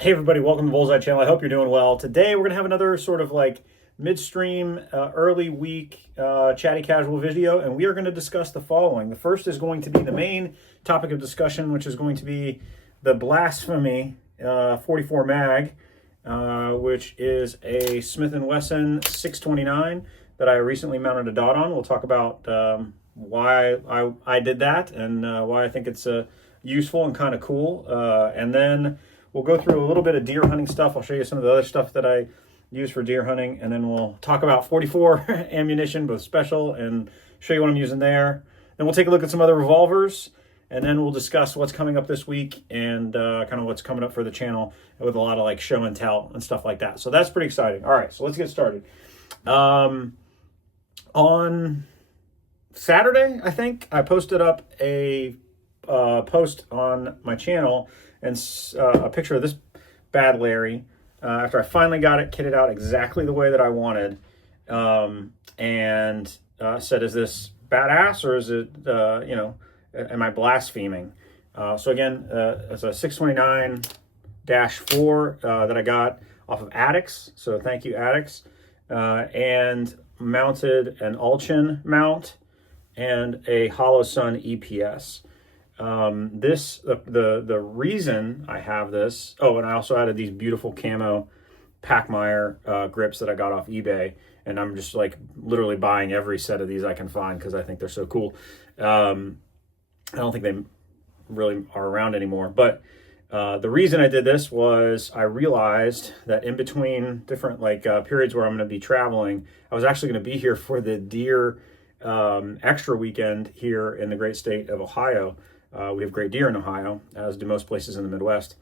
Hey everybody, welcome to the Bullseye channel. I hope you're doing well. Today we're going to have another sort of like midstream, early week chatty casual video, and we are going to discuss the following. The first is going to be the main topic of discussion, which is going to be the Blasphemy 44 mag, which is a Smith & Wesson 629 that I recently mounted a dot on. We'll talk about why I did that and why I think it's useful and kind of cool. And then we'll go through a little bit of deer hunting stuff. I'll show you some of the other stuff that I use for deer hunting, and then we'll talk about 44 ammunition, both special, and show you what I'm using there. Then we'll take a look at some other revolvers, and then we'll discuss what's coming up this week and kind of what's coming up for the channel with a lot of like show and tell and stuff like that. So that's pretty exciting. All right, so let's get started. On Saturday, I think, I posted up a post on my channel and a picture of this bad Larry after I finally got it kitted out exactly the way that I wanted, and said, is this badass or is it, am I blaspheming? So again, it's a 629-4 that I got off of Addicts, so thank you Addicts, and mounted an Alchin mount and a Hollow Sun EPS. The reason I have this, and I also added these beautiful camo Packmeyer grips that I got off eBay, and I'm just like literally buying every set of these I can find because I think they're so cool. I don't think they really are around anymore, but the reason I did this was I realized that in between different periods where I'm going to be traveling, I was actually going to be here for the deer extra weekend here in the great state of Ohio. We have great deer in Ohio, as do most places in the Midwest.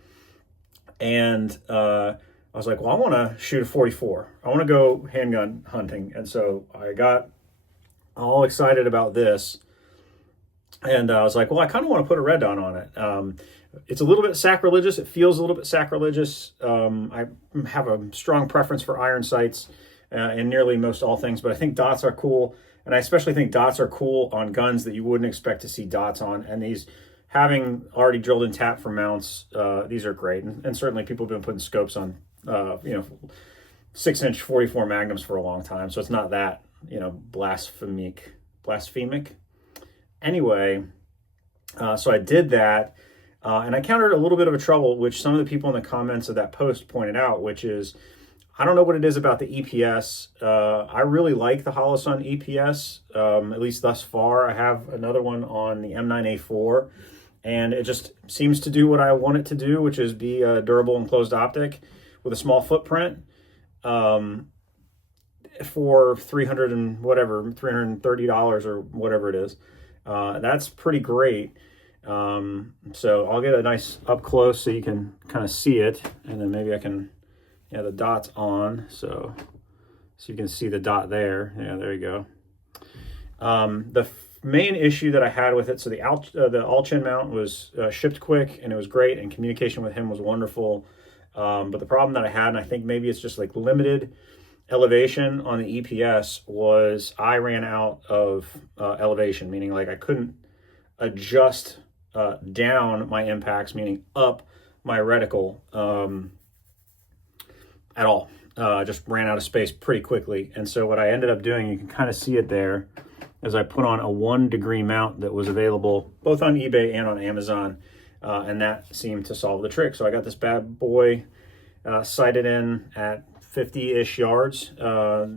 And I was like, well, I want to shoot a 44. I want to go handgun hunting. And so I got all excited about this. And I was like, well, I kind of want to put a red dot on it. It's a little bit sacrilegious. It feels a little bit sacrilegious. I have a strong preference for iron sights in nearly most all things, but I think dots are cool. And I especially think dots are cool on guns that you wouldn't expect to see dots on. And these, having already drilled and tapped for mounts, these are great. And certainly people have been putting scopes on, 6-inch 44 magnums for a long time. So it's not that, blasphemic. Anyway, so I did that. And I encountered a little bit of a trouble, which some of the people in the comments of that post pointed out, which is, I don't know what it is about the EPS. I really like the Hollow Sun EPS, at least thus far. I have another one on the M9A4, and it just seems to do what I want it to do, which is be a durable enclosed optic with a small footprint for $330 or whatever it is. That's pretty great. So I'll get a nice up close so you can kind of see it, and then maybe I can... Yeah, the dot's on, so you can see the dot there. Yeah, there you go. The main issue that I had with it, so the Alchin mount was shipped quick, and it was great, and communication with him was wonderful. But the problem that I had, and I think maybe it's just like limited elevation on the EPS, was I ran out of elevation, meaning like I couldn't adjust down my impacts, meaning up my reticle. At all. Just ran out of space pretty quickly. And so what I ended up doing, you can kind of see it there, is I put on a 1-degree mount that was available both on eBay and on Amazon, and that seemed to solve the trick. So I got this bad boy sighted in at 50-ish yards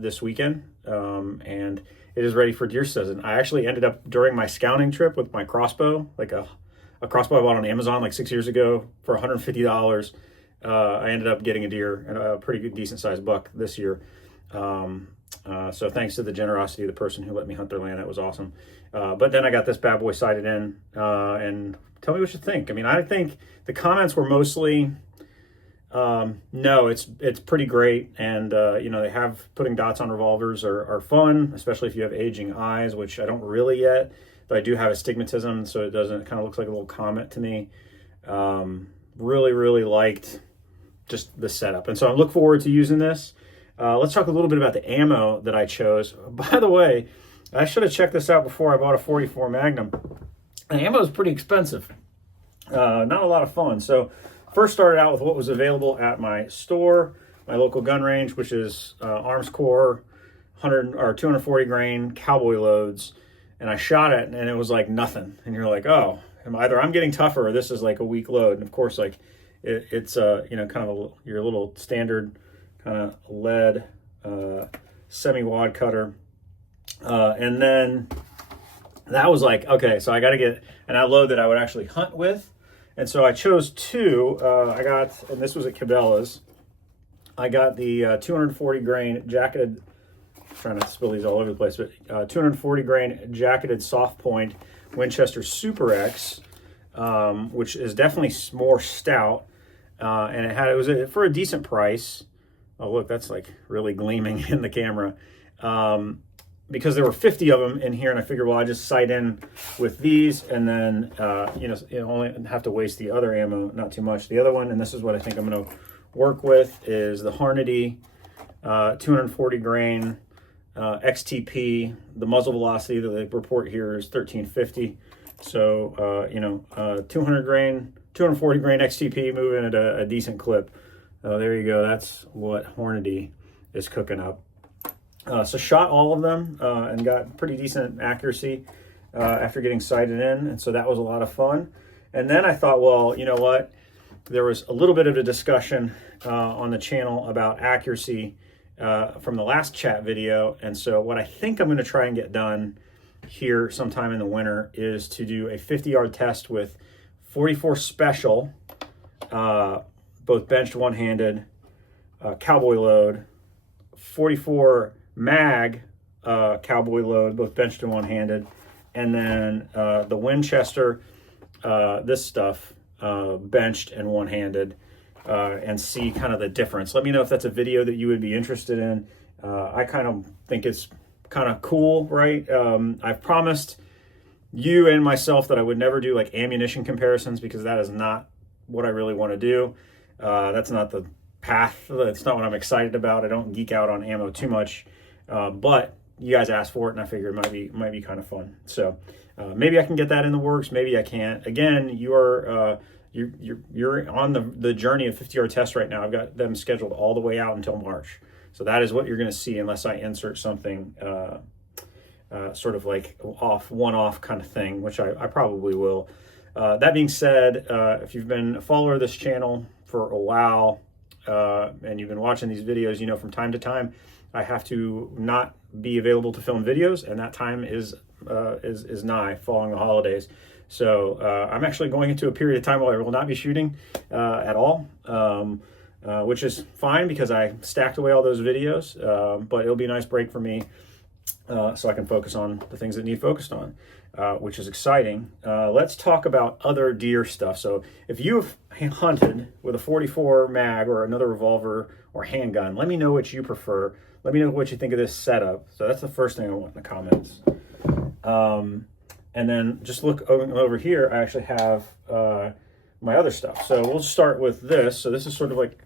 this weekend, and it is ready for deer season. I actually ended up, during my scouting trip with my crossbow, like a crossbow I bought on Amazon like 6 years ago for $150, I ended up getting a deer, and a pretty good, decent-sized buck this year. So thanks to the generosity of the person who let me hunt their land. That was awesome. But then I got this bad boy sighted in, and tell me what you think. I mean, I think the comments were mostly, no, it's pretty great. And, they have putting dots on revolvers are fun, especially if you have aging eyes, which I don't really yet, but I do have astigmatism, so it kind of looks like a little comet to me. Really, really liked just the setup. And so I look forward to using this. Let's talk a little bit about the ammo that I chose. By the way, I should have checked this out before I bought a 44 Magnum. The ammo is pretty expensive. Not a lot of fun. So first started out with what was available at my store, my local gun range, which is Arms Core 100 or 240 grain cowboy loads, and I shot it and it was like nothing. And you're like, oh, either I'm getting tougher or this is like a weak load. And of course, like it's you know, kind of your little standard kind of lead semi-wad cutter. And then that was like, okay, so I got to get an load that I would actually hunt with. And so I chose two. I got, and this was at Cabela's, I got the 240 grain jacketed, trying not to spill these all over the place, but 240 grain jacketed soft point Winchester Super X, which is definitely more stout. And it was for a decent price. Oh, look, that's like really gleaming in the camera. Because there were 50 of them in here, and I figured, well, I just sight in with these, and then you only have to waste the other ammo, not too much. The other one, and this is what I think I'm going to work with, is the Hornady 240 grain XTP. The muzzle velocity that they report here is 1350. So 240 grain XTP moving at a decent clip. There you go. That's what Hornady is cooking up. So shot all of them and got pretty decent accuracy after getting sighted in, and so that was a lot of fun. And then I thought, well, you know what? There was a little bit of a discussion on the channel about accuracy from the last chat video, and so what I think I'm going to try and get done here sometime in the winter is to do a 50-yard test with 44 Special, both benched one-handed, cowboy load, 44 mag cowboy load, both benched and one-handed, and then the Winchester, this stuff, benched and one-handed, and see kind of the difference. Let me know if that's a video that you would be interested in. I kind of think it's kind of cool, right? I've promised you and myself that I would never do like ammunition comparisons, because that is not what I really want to do. That's not the path. That's not what I'm excited about. I don't geek out on ammo too much. But you guys asked for it, and I figured it might be kind of fun. So maybe I can get that in the works. Maybe I can't. Again, you're on the journey of 50-yard tests right now. I've got them scheduled all the way out until March. So that is what you're going to see, unless I insert something sort of like one-off kind of thing, which I probably will. That being said, if you've been a follower of this channel for a while and you've been watching these videos, you know from time to time I have to not be available to film videos, and that time is nigh, following the holidays. So I'm actually going into a period of time where I will not be shooting at all, which is fine because I stacked away all those videos, but it'll be a nice break for me so I can focus on the things that need focused on, which is exciting. Let's talk about other deer stuff. So if you've hunted with a 44 mag or another revolver or handgun, let me know what you prefer. Let me know what you think of this setup. So that's the first thing I want in the comments. And then just look over here. I actually have my other stuff. So we'll start with this. So this is sort of like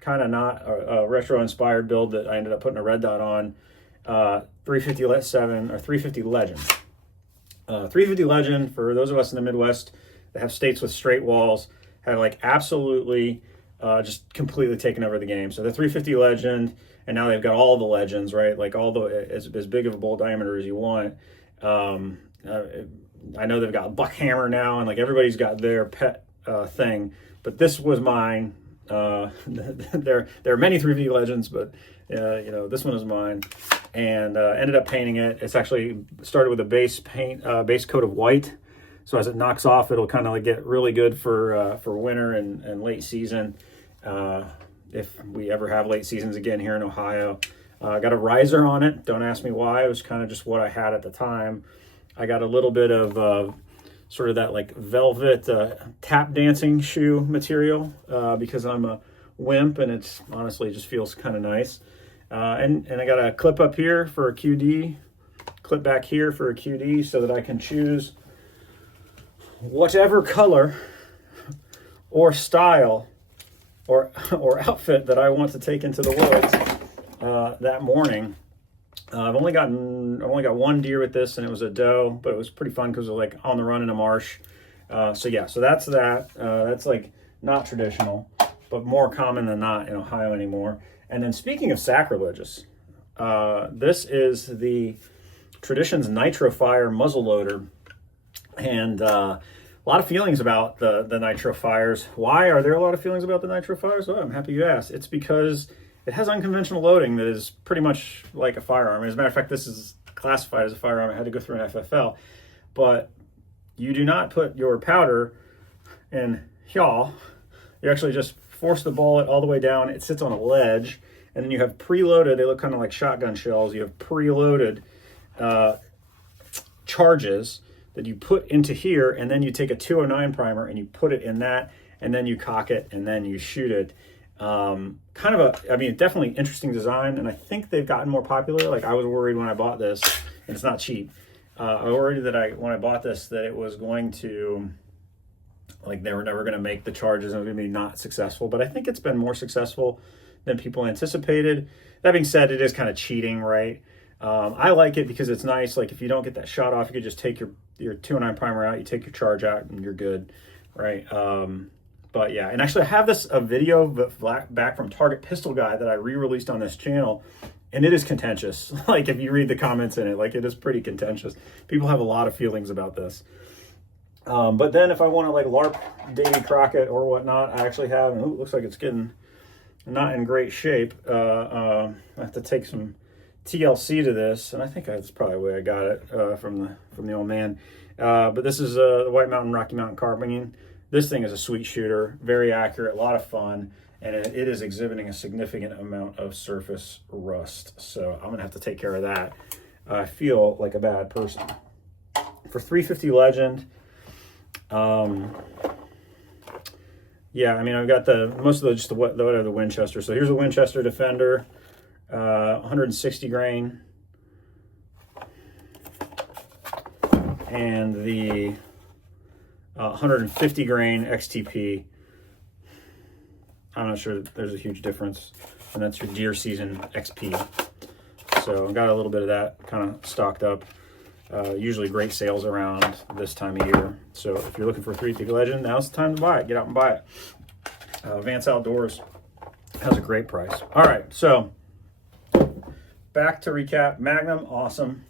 kind of not a retro inspired build that I ended up putting a red dot on. 350 Legend. 350 Legend, for those of us in the Midwest that have states with straight walls, have like absolutely just completely taken over the game. So the 350 Legend, and now they've got all the Legends, right? Like all the as big of a bolt diameter as you want. I know they've got Buckhammer now, and like everybody's got their pet thing, but this was mine. There are many 350 Legends, but this one is mine, and ended up painting it. It's actually started with a base coat of white, so as it knocks off, it'll kind of like get really good for winter and late season, if we ever have late seasons again here in Ohio. I got a riser on it. Don't ask me why. It was kind of just what I had at the time. I got a little bit of sort of that like velvet tap dancing shoe material because I'm a wimp, and it's honestly just feels kind of nice. And I got a clip up here for a QD, clip back here for a QD, so that I can choose whatever color or style or outfit that I want to take into the woods that morning. I've only got one deer with this, and it was a doe, but it was pretty fun because it was like on the run in a marsh. So that's that. That's like not traditional, but more common than not in Ohio anymore. And then speaking of sacrilegious, this is the Traditions Nitro Fire muzzleloader, and a lot of feelings about the Nitro Fires. Why are there a lot of feelings about the Nitro Fires? Well, I'm happy you asked. It's because it has unconventional loading that is pretty much like a firearm. As a matter of fact, this is classified as a firearm. I had to go through an FFL, but you do not put your powder in yaw. You actually just force the bullet all the way down. It sits on a ledge, and then you have preloaded. They look kind of like shotgun shells. You have preloaded charges that you put into here, and then you take a 209 primer and you put it in that, and then you cock it, and then you shoot it. Kind of a, I mean, definitely interesting design, and I think they've gotten more popular. Like, I was worried when I bought this, and it's not cheap. I was worried that when I bought this, that it was going to, like, they were never going to make the charges and it was going to be not successful, but I think it's been more successful than people anticipated. That being said, it is kind of cheating, right? I like it because it's nice. Like, if you don't get that shot off, you could just take your 209 primer out, you take your charge out, and you're good, right? But yeah, and actually I have a video back from Target Pistol Guy that I re-released on this channel, and it is contentious. Like, if you read the comments in it, like, it is pretty contentious. People have a lot of feelings about this. But then if I want to, like, LARP Davy Crockett or whatnot, I actually have, and it looks like it's getting not in great shape. I have to take some TLC to this, and I think that's probably the way I got it from the old man. But this is the White Mountain Rocky Mountain Carbine. This thing is a sweet shooter, very accurate, a lot of fun, and it is exhibiting a significant amount of surface rust. So I'm gonna have to take care of that. I feel like a bad person. For 350 Legend, yeah, I mean, I've got most of the Winchester. So here's a Winchester Defender, 160 grain, and the 150 grain XTP. I'm not sure there's a huge difference, and that's your deer season XP. So I got a little bit of that kind of stocked up. Usually great sales around this time of year. So if you're looking for a 350 Legend, now's the time to buy it. Get out and buy it. Vance Outdoors has a great price. All right, so back to recap. Magnum, awesome.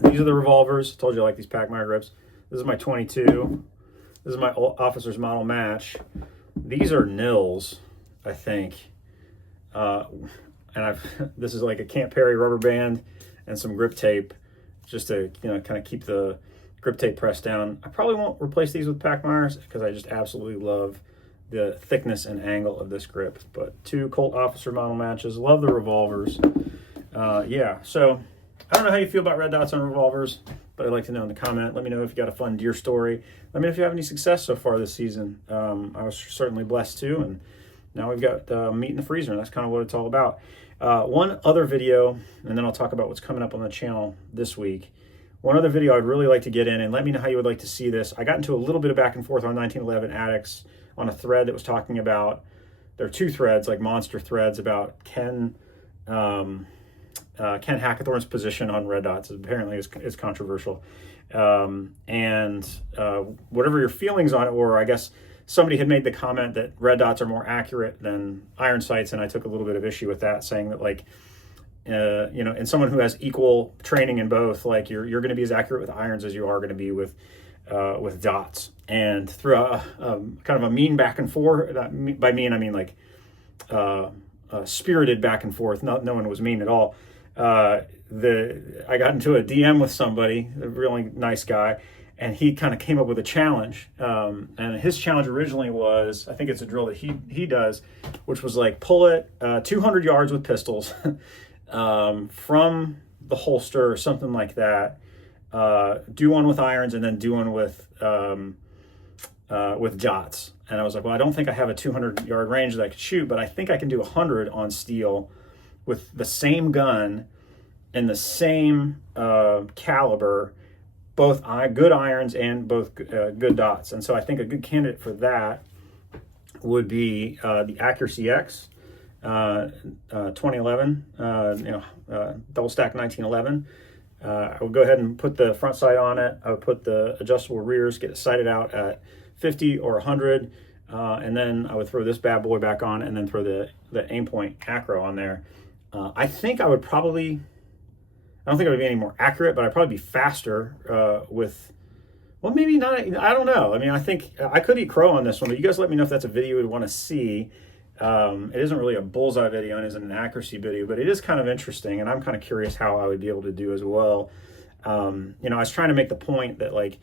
These are the revolvers. Told you I like these Packmeyer grips. This is my 22. This is my Officer's Model Match. These are nils, I think. And this is like a Camp Perry rubber band and some grip tape, just to, you know, kind of keep the grip tape pressed down. I probably won't replace these with Packmeyers because I just absolutely love the thickness and angle of this grip. But 2 Colt Officer Model Matches. Love the revolvers. Yeah, so I don't know how you feel about red dots on revolvers, but I'd like to know in the comment. Let me know if you got a fun deer story. Let me know if you have any success so far this season. I was certainly blessed too, and now we've got meat in the freezer, and that's kind of what it's all about. One other video, and then I'll talk about what's coming up on the channel this week. One other video I'd really like to get in, and let me know how you would like to see this. I got into a little bit of back and forth on 1911 Addicts on a thread that was talking about, there are 2 threads, like monster threads, about Ken Hackathorn's position on red dots. Apparently is controversial. And whatever your feelings on it were, I guess somebody had made the comment that red dots are more accurate than iron sights, and I took a little bit of issue with that, saying that, like, you know, and someone who has equal training in both, like, you're going to be as accurate with irons as you are going to be with dots. And through a kind of a mean back and forth, by mean I mean like spirited back and forth. No one was mean at all. I got into a DM with somebody, a really nice guy, and he kind of came up with a challenge. And his challenge originally was, I think it's a drill that he does, which was like pull it 200 yards with pistols from the holster or something like that. Do one with irons and then do one with dots. And I was like, well, I don't think I have a 200 yard range that I could shoot, but I think I can do 100 on steel with the same gun and the same caliber, both good irons and both good dots. And so I think a good candidate for that would be the Accuracy X 2011, double stack 1911. I would go ahead and put the front sight on it. I would put the adjustable rears, get it sighted out at 50 or 100. and then I would throw this bad boy back on, and then throw the Aimpoint Acro on there. I think I would probably, I don't think it would be any more accurate, but I'd probably be faster with, well, maybe not. I don't know. I mean, I think I could eat crow on this one, but you guys let me know if that's a video you would want to see. It isn't really a bullseye video and isn't an accuracy video, but it is kind of interesting, and I'm kind of curious how I would be able to do as well. You know, I was trying to make the point that, like,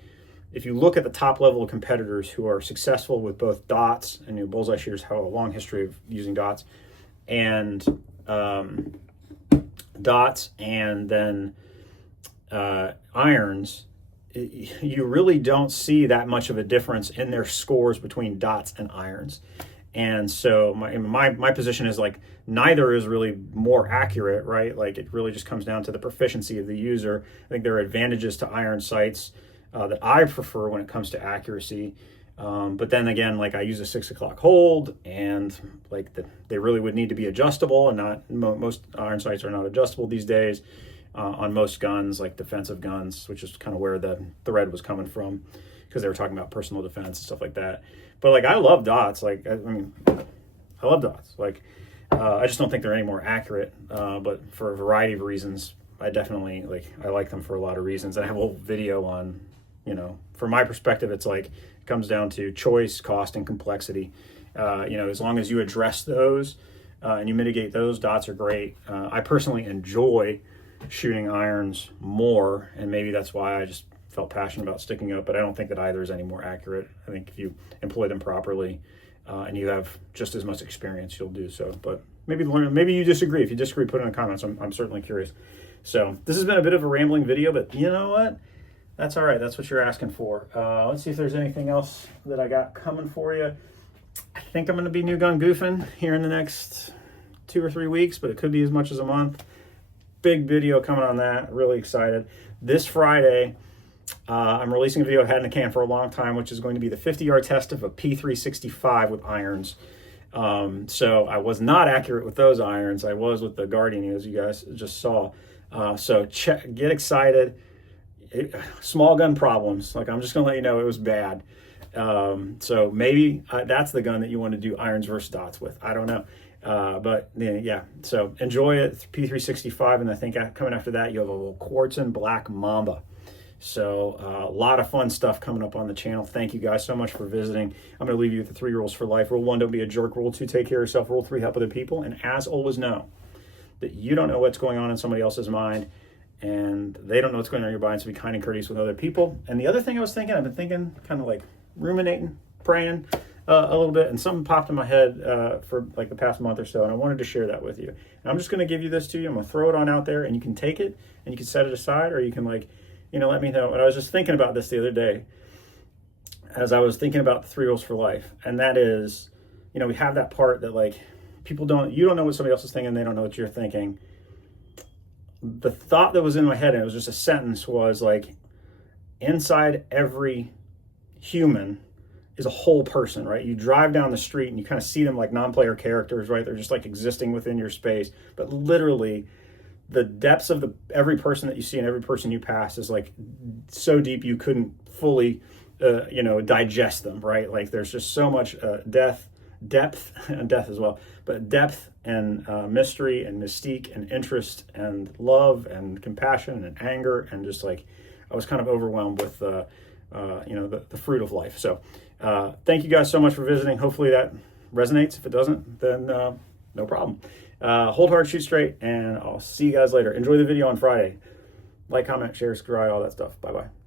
if you look at the top level of competitors who are successful with both dots, and you know, bullseye shooters have a long history of using dots, and then irons, you really don't see that much of a difference in their scores between dots and irons. And so my position is, like, neither is really more accurate, right? Like, it really just comes down to the proficiency of the user. I think there are advantages to iron sights that I prefer when it comes to accuracy. But then again, like, I use a 6 o'clock hold, and like they really would need to be adjustable, and not most iron sights are not adjustable these days on most guns, like defensive guns, which is kind of where the thread was coming from, because they were talking about personal defense and stuff like that. But like, I love dots. Like, I mean, I love dots. Like, I just don't think they're any more accurate. But for a variety of reasons, I definitely I like them for a lot of reasons. And I have a whole video on, you know, from my perspective, it's like, it comes down to choice, cost, and complexity. You know, as long as you address those and you mitigate those, dots are great. I personally enjoy shooting irons more, and maybe that's why I just felt passionate about sticking up, but I don't think that either is any more accurate. I think if you employ them properly and you have just as much experience, you'll do so. But maybe you disagree. If you disagree, put it in the comments. I'm certainly curious. So this has been a bit of a rambling video, but you know what? That's all right. That's what you're asking for. Let's see if there's anything else that I got coming for you. I think I'm going to be new gun goofing here in the next 2 or 3 weeks, but it could be as much as a month. Big video coming on that. Really excited. This Friday, I'm releasing a video I've had in the can for a long time, which is going to be the 50-yard test of a P365 with irons. So I was not accurate with those irons. I was with the Guardian, as you guys just saw. So get excited. Small gun problems. Like, I'm just going to let you know it was bad. So maybe that's the gun that you want to do irons versus dots with. I don't know. But yeah, so enjoy it. P365, and I think coming after that, you have a little Quartzen Black Mamba. So a lot of fun stuff coming up on the channel. Thank you guys so much for visiting. I'm going to leave you with the 3 rules for life. Rule 1, don't be a jerk. Rule 2, take care of yourself. Rule 3, help other people. And as always, know that you don't know what's going on in somebody else's mind, and they don't know what's going on in your mind, so be kind and courteous with other people. And the other thing I was thinking, I've been thinking, kind of like ruminating, praying a little bit, and something popped in my head for like the past month or so, and I wanted to share that with you. And I'm just going to give you this to you. I'm going to throw it on out there, and you can take it, and you can set it aside, or you can, like, you know, let me know. And I was just thinking about this the other day as I was thinking about the 3 rules for life. And that is, you know, we have that part that, like, you don't know what somebody else is thinking, they don't know what you're thinking. The thought that was in my head, and it was just a sentence, was like, inside every human is a whole person, right? You drive down the street and you kind of see them like non-player characters, right? They're just like existing within your space. But literally, the depths of every person that you see and every person you pass is like so deep you couldn't fully, digest them, right? Like, there's just so much depth and death as well, but depth and mystery and mystique and interest and love and compassion and anger, and just like, I was kind of overwhelmed with the fruit of life. So thank you guys so much for visiting. Hopefully that resonates. If it doesn't, then no problem. Hold hard, shoot straight, and I'll see you guys later. Enjoy the video on Friday. Like, comment, share, subscribe, all that stuff. Bye-bye.